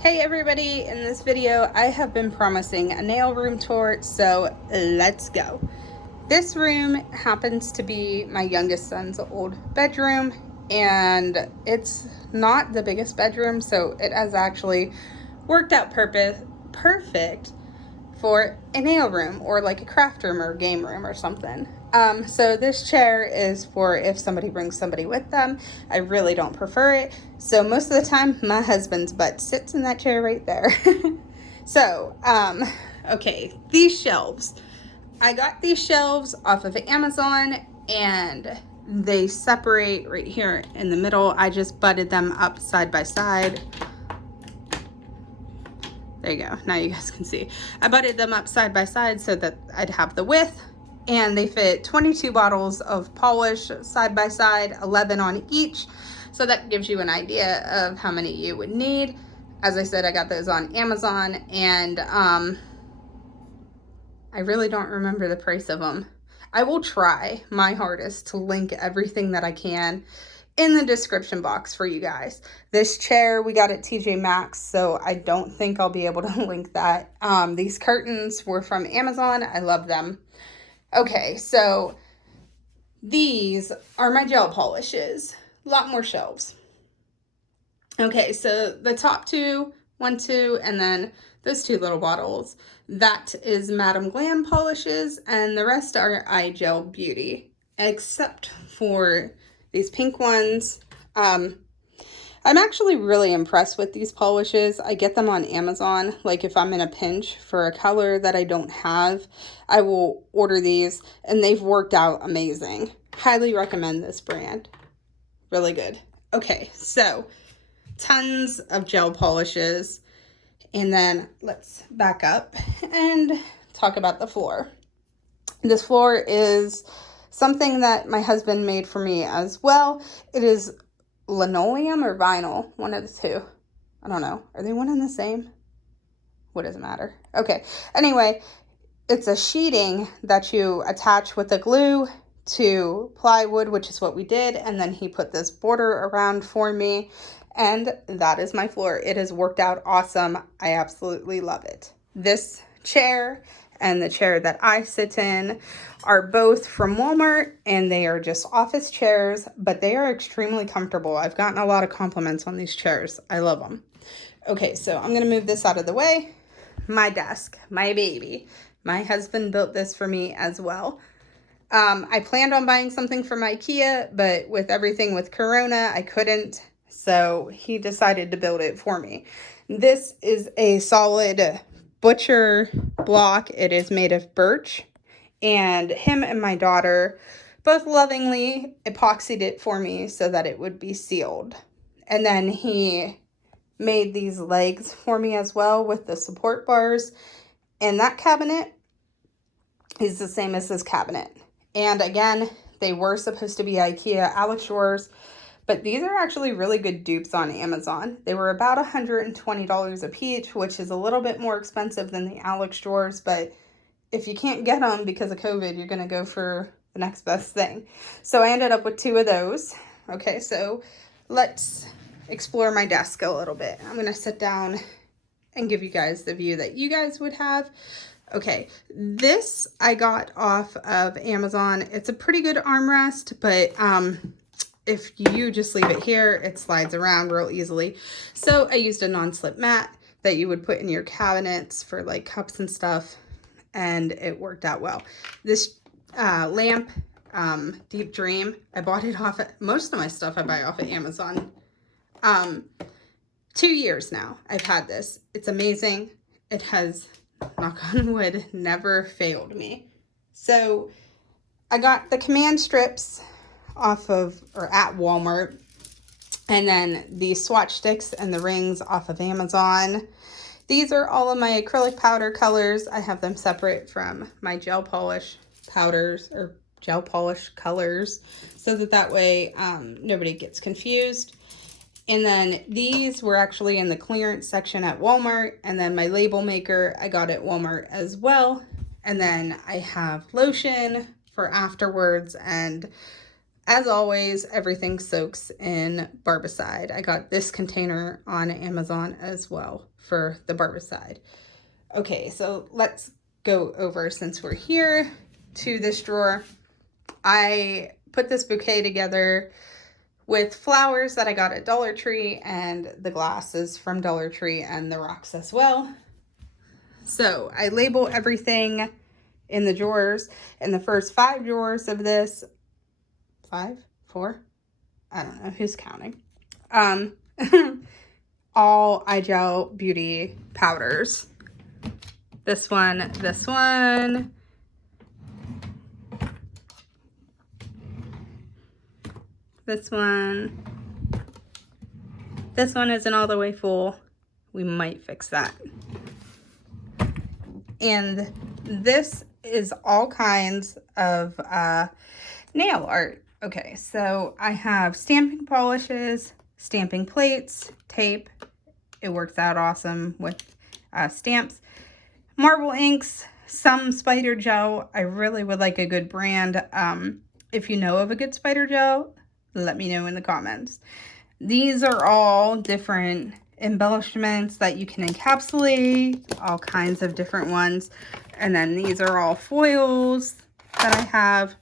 Hey everybody, in this video I have been promising a nail room tour, so let's go. This room happens to be my youngest son's old bedroom, and it's not the biggest bedroom, so it has actually worked out perfect for a nail room or like a craft room or game room or something. So this chair is for if somebody brings somebody with them. I really don't prefer it. So most of the time my husband's butt sits in that chair right there. So, okay, these shelves. I got these shelves off of Amazon and they separate right here in the middle. I just butted them up side by side. There you go. Now you guys can see. I butted them up side by side so that I'd have the width, and they fit 22 bottles of polish side by side, 11 on each. So that gives you an idea of how many you would need. As I said, I got those on Amazon, and I really don't remember the price of them. I will try my hardest to link everything that I can in the description box for you guys. This chair we got at TJ Maxx, so I don't think I'll be able to link that. These curtains were from Amazon. I love them. Okay, so these are my gel polishes. A lot more shelves. Okay, so the top two, 1, 2, and then those two little bottles. That is Madam Glam polishes, and the rest are iGel Beauty, except for these pink ones. I'm actually really impressed with these polishes. I get them on Amazon. Like if I'm in a pinch for a color that I don't have, I will order these, and they've worked out amazing. Highly recommend this brand. Really good. Okay, so tons of gel polishes. And then let's back up and talk about the floor. This floor is something that my husband made for me as well. It is linoleum or vinyl, one of the two. I don't know. Are they one and the same? What does it matter? Okay. Anyway, it's a sheeting that you attach with a glue to plywood, which is what we did. And then he put this border around for me. And that is my floor. It has worked out awesome. I absolutely love it. This chair and the chair that I sit in are both from Walmart, and they are just office chairs, but they are extremely comfortable. I've gotten a lot of compliments on these chairs. I love them. Okay, so I'm going to move this out of the way. My desk, my baby. My husband built this for me as well. I planned on buying something from IKEA, but with everything with Corona, I couldn't. So he decided to build it for me. This is a solid butcher block. It is made of birch, and him and my daughter both lovingly epoxied it for me so that it would be sealed. And then he made these legs for me as well with the support bars. And that cabinet is the same as this cabinet. And again, they were supposed to be IKEA Alex drawers, but these are actually really good dupes on Amazon. They were about $120 a piece, which is a little bit more expensive than the Alex drawers, but if you can't get them because of COVID, you're going to go for the next best thing. So I ended up with 2 of those. Okay, so let's explore my desk a little bit. I'm going to sit down and give you guys the view that you guys would have. Okay, this I got off of Amazon. It's a pretty good armrest, but if you just leave it here, it slides around real easily. So I used a non-slip mat that you would put in your cabinets for like cups and stuff, and it worked out well. This lamp, Deep Dream, I bought it off of, most of my stuff I buy off of Amazon. 2 years now I've had this. It's amazing. It has, knock on wood, never failed me. So I got the command strips off of, or at Walmart, and then the swatch sticks and the rings off of Amazon. These are all of my acrylic powder colors. I have them separate from my gel polish powders or gel polish colors so that way nobody gets confused. And then these were actually in the clearance section at Walmart, and then my label maker I got at Walmart as well. And then I have lotion for afterwards, and As always, everything soaks in Barbicide. I got this container on Amazon as well for the Barbicide. Okay, so let's go over, since we're here, to this drawer. I put this bouquet together with flowers that I got at Dollar Tree and the glasses from Dollar Tree and the rocks as well. So I label everything in the drawers. In the first 5 drawers of this, 5, 4, I don't know who's counting. All iGel Beauty powders. This one, this one. This one. This one isn't all the way full. We might fix that. And this is all kinds of nail art. Okay, so I have stamping polishes, stamping plates, tape. It works out awesome with stamps. Marble inks, some spider gel. I really would like a good brand. If you know of a good spider gel, let me know in the comments. These are all different embellishments that you can encapsulate, all kinds of different ones. And then these are all foils that I have.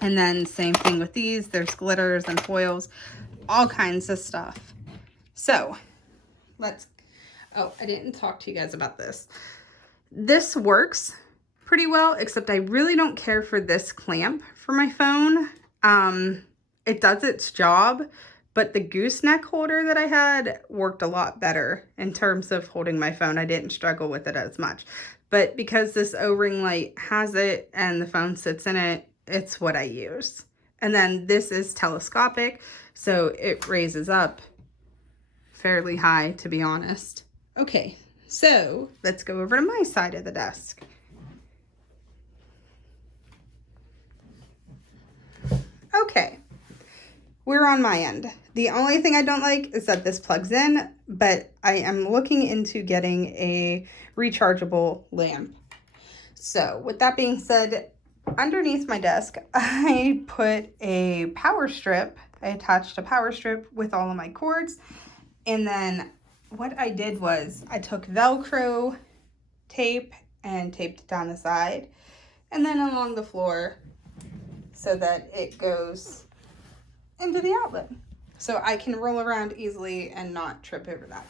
And then same thing with these. There's glitters and foils, all kinds of stuff. So let's, oh, I didn't talk to you guys about this. This works pretty well, except I really don't care for this clamp for my phone. It does its job, but the gooseneck holder that I had worked a lot better in terms of holding my phone. I didn't struggle with it as much. But because this O-ring light has it and the phone sits in it, it's what I use. And then this is telescopic, so it raises up fairly high, to be honest. Okay, so let's go over to my side of the desk. Okay, we're on my end. The only thing I don't like is that this plugs in, but I am looking into getting a rechargeable lamp. So with that being said, underneath my desk, I put a power strip. I attached a power strip with all of my cords. And then what I did was I took Velcro tape and taped it down the side and then along the floor so that it goes into the outlet. So I can roll around easily and not trip over that.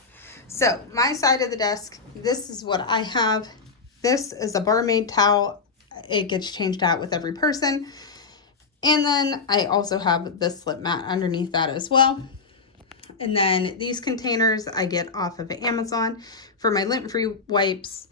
So my side of the desk, this is what I have. This is a barmaid towel. It gets changed out with every person. And then I also have this slip mat underneath that as well. And then these containers I get off of Amazon for my lint-free wipes.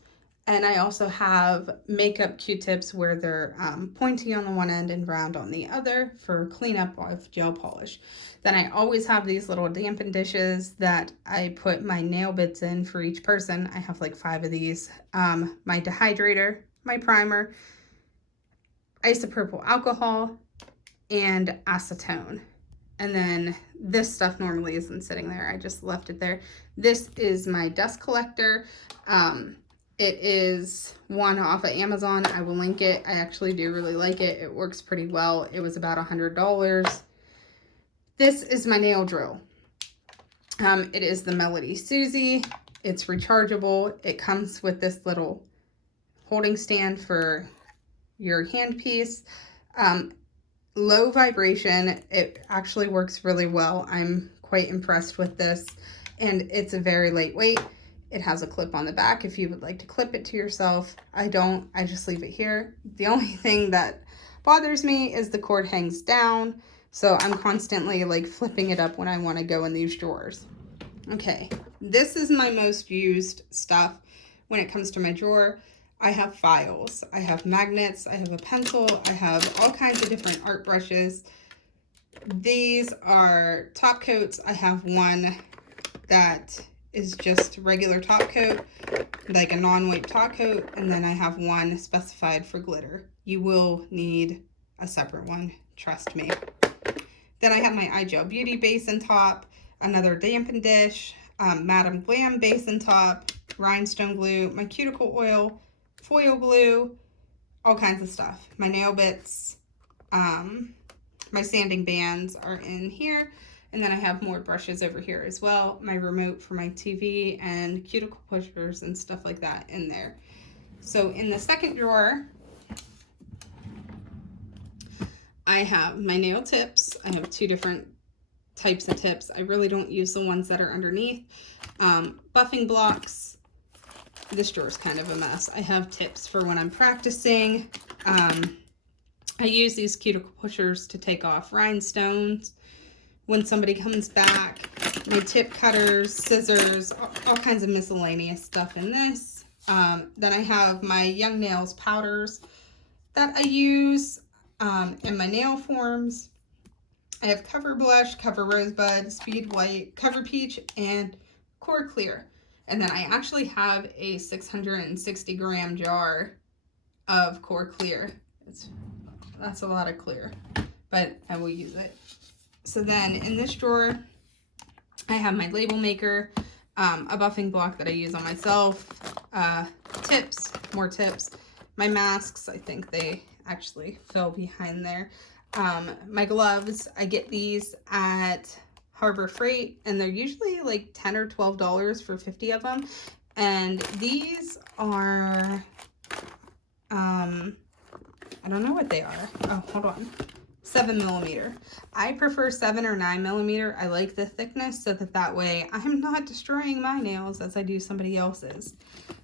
And I also have makeup Q-tips where they're pointy on the one end and round on the other for cleanup of gel polish. Then I always have these little dampen dishes that I put my nail bits in for each person. I have like 5 of these. My dehydrator, my primer, isopropyl alcohol, and acetone. And then this stuff normally isn't sitting there. I just left it there. This is my dust collector. It is one off of Amazon. I will link it. I actually do really like it. It works pretty well. It was about $100. This is my nail drill. It is the Melody Susie. It's rechargeable. It comes with this little holding stand for your handpiece. Low vibration. It actually works really well. I'm quite impressed with this. And it's a very lightweight. It has a clip on the back if you would like to clip it to yourself. I don't. I just leave it here. The only thing that bothers me is the cord hangs down. So I'm constantly like flipping it up when I want to go in these drawers. Okay, this is my most used stuff when it comes to my drawer. I have files, I have magnets, I have a pencil, I have all kinds of different art brushes. These are top coats. I have one that is just regular top coat, like a non-wipe top coat, and then I have one specified for glitter. You will need a separate one, trust me. Then I have my iGel Beauty basin top, another dampen dish, Madam Glam basin top, rhinestone glue, my cuticle oil, foil glue, all kinds of stuff. My nail bits, My sanding bands are in here. And then I have more brushes over here as well. My remote for my TV and cuticle pushers and stuff like that in there. So in the second drawer, I have my nail tips. I have 2 different types of tips. I really don't use the ones that are underneath. Buffing blocks. This drawer is kind of a mess. I have tips for when I'm practicing. I use these cuticle pushers to take off rhinestones when somebody comes back. My tip cutters, scissors, all kinds of miscellaneous stuff in this. Then I have my Young Nails powders that I use in my nail forms. I have Cover Blush, Cover Rosebud, Speed White, Cover Peach, and Core Clear. And then I actually have a 660 gram jar of Core Clear. That's a lot of clear, but I will use it. So then in this drawer, I have my label maker, a buffing block that I use on myself, tips, more tips, my masks, I think they actually fell behind there. My gloves, I get these at Harbor Freight, and they're usually like $10 or $12 for 50 of them. And these are, I don't know what they are. Oh, hold on. 7mm. I prefer 7 or 9mm. I like the thickness so that way I'm not destroying my nails as I do somebody else's.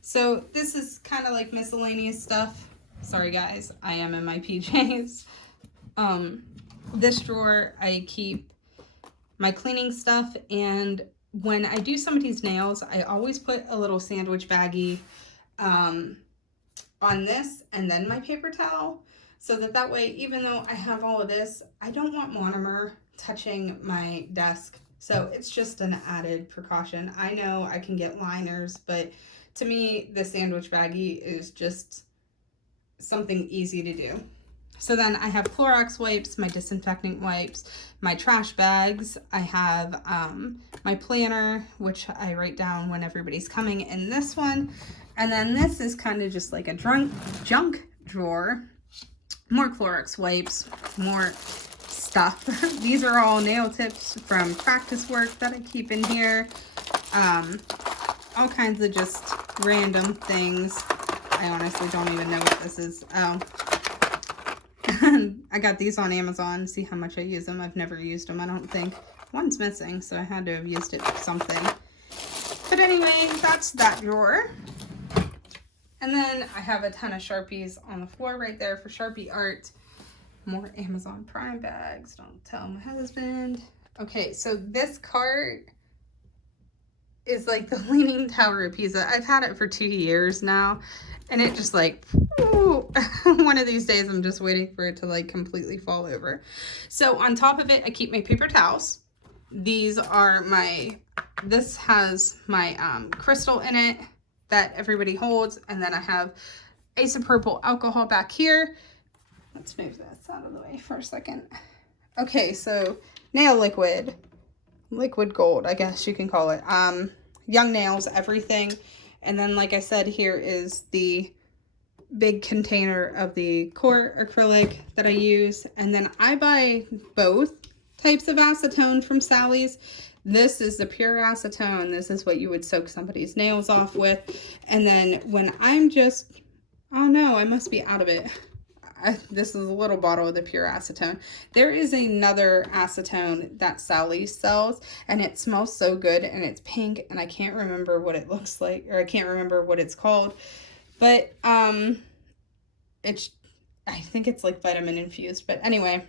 So this is kind of like miscellaneous stuff. Sorry guys, I am in my PJs. This drawer, I keep my cleaning stuff, and when I do somebody's nails, I always put a little sandwich baggie on this, and then my paper towel, so that way, even though I have all of this, I don't want monomer touching my desk. So it's just an added precaution. I know I can get liners, but to me, the sandwich baggie is just something easy to do. So then I have Clorox wipes, my disinfectant wipes, my trash bags. I have my planner, which I write down when everybody's coming in this one. And then this is kind of just like a junk drawer. More Clorox wipes, more stuff. These are all nail tips from practice work that I keep in here. All kinds of just random things. I honestly don't even know what this is. Oh. I got these on Amazon. See how much I use them. I've never used them, I don't think. One's missing, so I had to have used it for something. But anyway, that's that drawer. And then I have a ton of Sharpies on the floor right there for Sharpie art. More Amazon Prime bags. Don't tell my husband. Okay, so this cart is like the Leaning Tower of Pisa. I've had it for 2 years now. And it just like, ooh, one of these days I'm just waiting for it to like completely fall over. So on top of it, I keep my paper towels. These are this has my crystal in it that everybody holds. And then I have isopropyl alcohol back here. Let's move this out of the way for a second. Okay, so nail liquid gold, I guess you can call it. Young Nails, everything. And then, like I said, here is the big container of the core acrylic that I use. And then I buy both types of acetone from Sally's. This is the pure acetone. This is what you would soak somebody's nails off with. And then when I'm just, oh no, I must be out of it. This is a little bottle of the pure acetone. There is another acetone that Sally's sells, and it smells so good, and it's pink, and I can't remember what it looks like, or I can't remember what it's called, but I think it's like vitamin infused. But anyway,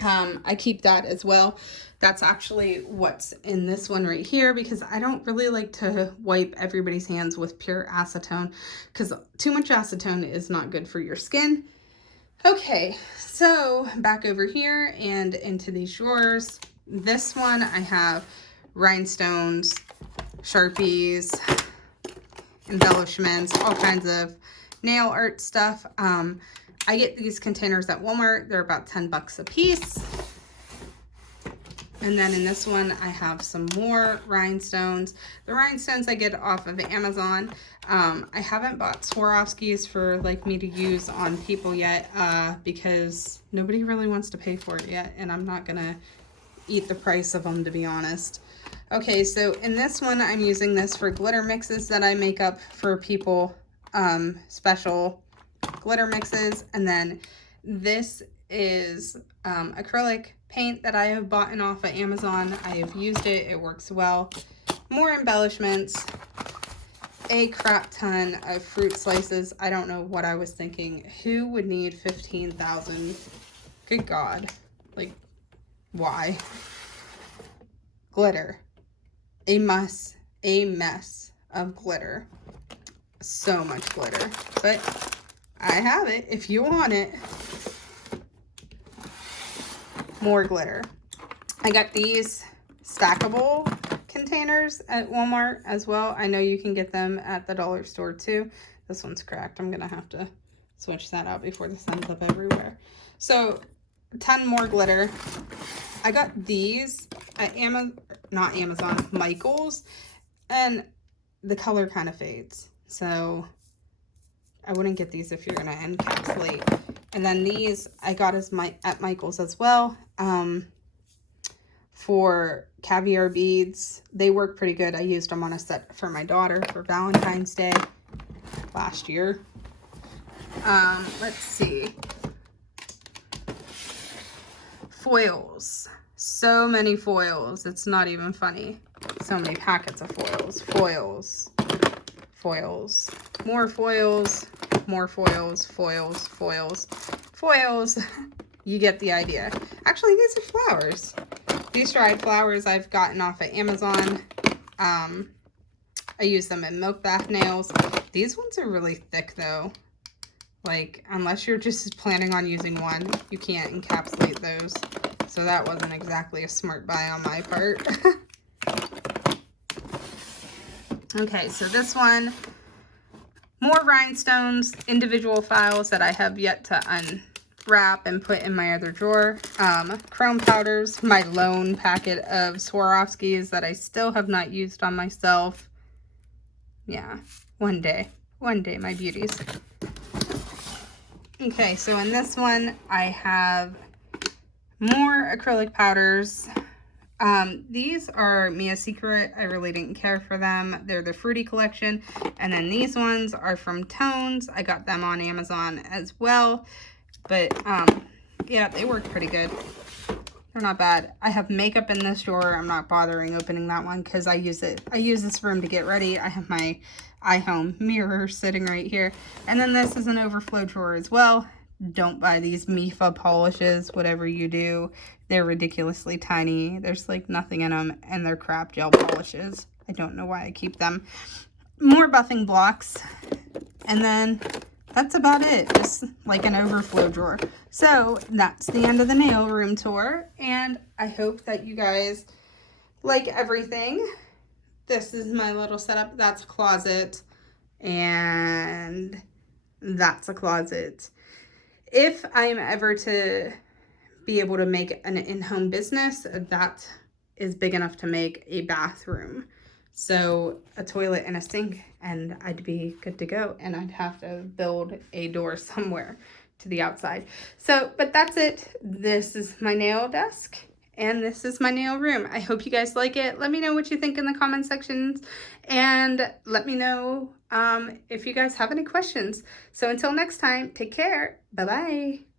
I keep that as well. That's actually what's in this one right here, because I don't really like to wipe everybody's hands with pure acetone, because too much acetone is not good for your skin. Okay, so back over here and into these drawers. This one I have rhinestones, Sharpies, embellishments, all kinds of nail art stuff. I get these containers at Walmart. They're about $10 a piece. And then in this one, I have some more rhinestones. The rhinestones I get off of Amazon. I haven't bought Swarovskis for like me to use on people yet because nobody really wants to pay for it yet. And I'm not gonna eat the price of them, to be honest. Okay, so in this one, I'm using this for glitter mixes that I make up for people, special glitter mixes. And then this is acrylic paint that I have bought off of Amazon. I have used it. It works well. More embellishments. A crap ton of fruit slices. I don't know what I was thinking. Who would need 15,000? Good God. Like, why? Glitter. A mess of glitter. So much glitter. But I have it if you want it. More glitter. I got these stackable containers at Walmart as well. I know you can get them at the dollar store too. This one's cracked. I'm gonna have to switch that out before this ends up everywhere. So a ton more glitter. I got these at not Amazon, Michael's, and the color kind of fades. So I wouldn't get these if you're gonna encapsulate. And then these I got at Michael's as well, for caviar beads. They work pretty good. I used them on a set for my daughter for Valentine's Day last year. Let's see. Foils. So many foils. It's not even funny. So many packets of foils. Foils. Foils. More foils. More foils. Foils. Foils. Foils. You get the idea. Actually, these are flowers. These dried flowers I've gotten off of Amazon. I use them in milk bath nails. These ones are really thick though. Like, unless you're just planning on using one, you can't encapsulate those. So that wasn't exactly a smart buy on my part. Okay, so this one, more rhinestones, individual files that I have yet to unwrap and put in my other drawer. Chrome powders, my lone packet of Swarovskis that I still have not used on myself. Yeah, one day, my beauties. Okay, so in this one, I have more acrylic powders. These are Mia Secret. I really didn't care for them. They're the Fruity collection. And then these ones are from Tones. I got them on Amazon as well. But, yeah, they work pretty good. They're not bad. I have makeup in this drawer. I'm not bothering opening that one because I use this room to get ready. I have my iHome mirror sitting right here. And then this is an overflow drawer as well. Don't buy these Mifa polishes, whatever you do. They're ridiculously tiny. There's like nothing in them, and they're crap gel polishes. I don't know why I keep them. More buffing blocks. And then that's about it. Just like an overflow drawer. So that's the end of the nail room tour. And I hope that you guys like everything. This is my little setup. That's a closet. And that's a closet. If I'm ever to be able to make an in-home business, that is big enough to make a bathroom. So a toilet and a sink, and I'd be good to go. And I'd have to build a door somewhere to the outside. So, but that's it. This is my nail desk, and this is my nail room. I hope you guys like it. Let me know what you think in the comment sections, and let me know if you guys have any questions. So until next time, take care. Bye-bye.